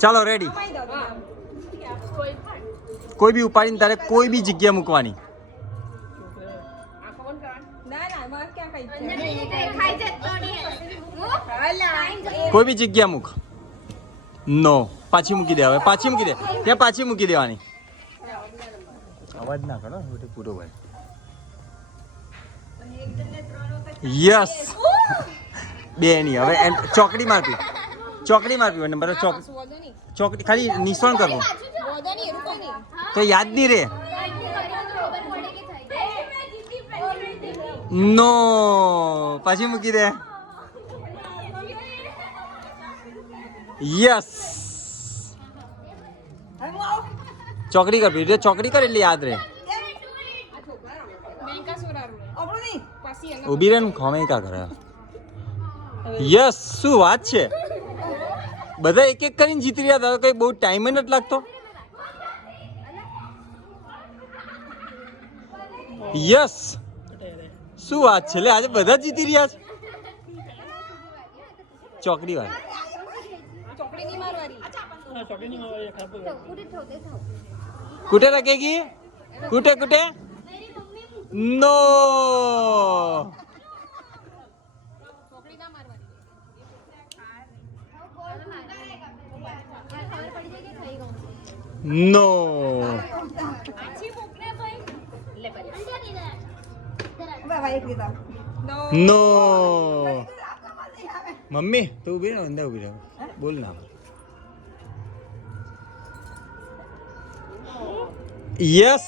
ચાલો રેડી. કોઈ બી ઉપાડીને તારે કોઈ બી જગ્યા મૂકવાની. કોઈ બી જગ્યા મૂક. નો પાછી મૂકી દે. હવે પાછી મૂકી દે. ત્યાં પાછી મૂકી દેવાની. અવાજ ના કરો પૂરો ભાઈ. યસ. બે ની હવે એમ ચોકડી મારવી. ચોકડી મારવી નંબર ચોકડી ખાલી નિશાન કરવું તો યાદ નહીં રે. નો પાછી મૂકી દે. યસ. ચોકડી કરવી. ચોકડી કર એટલે યાદ રહે. ઉભી રહે ને ખમે કા કરે. યસ. શું વાત છે. બધા એક એક કરીને જીતી રહ્યા હતા. કઈ બહુ ટાઈમ નથી લાગતો. યસ. શું વાત છે લે. આજે બધા જીતી રહ્યા છે. ચોકડી વાળી કુટે રખેગી. કુટે કુટે. નો નો નો. મમ્મી તું ઉભી રહો. અંદર ઉભી રહો. બોલ ના. યસ.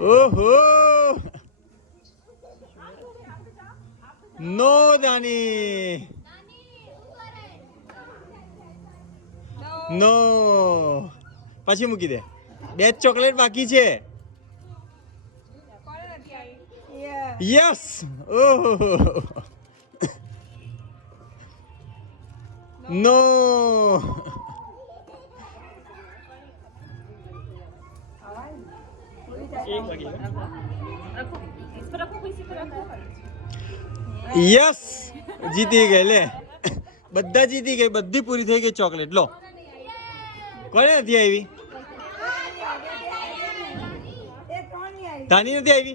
ઓહો. નો દાની. નો પછી મૂકી દે. બે જ ચોકલેટ બાકી છે. યસ. ઓહો. નો. યસ. જીતી ગઈ લે. બધા જીતી ગઈ. બધી પૂરી થઈ ગઈ ચોકલેટ. લો કોને નથી આવી. તાની નથી આવી.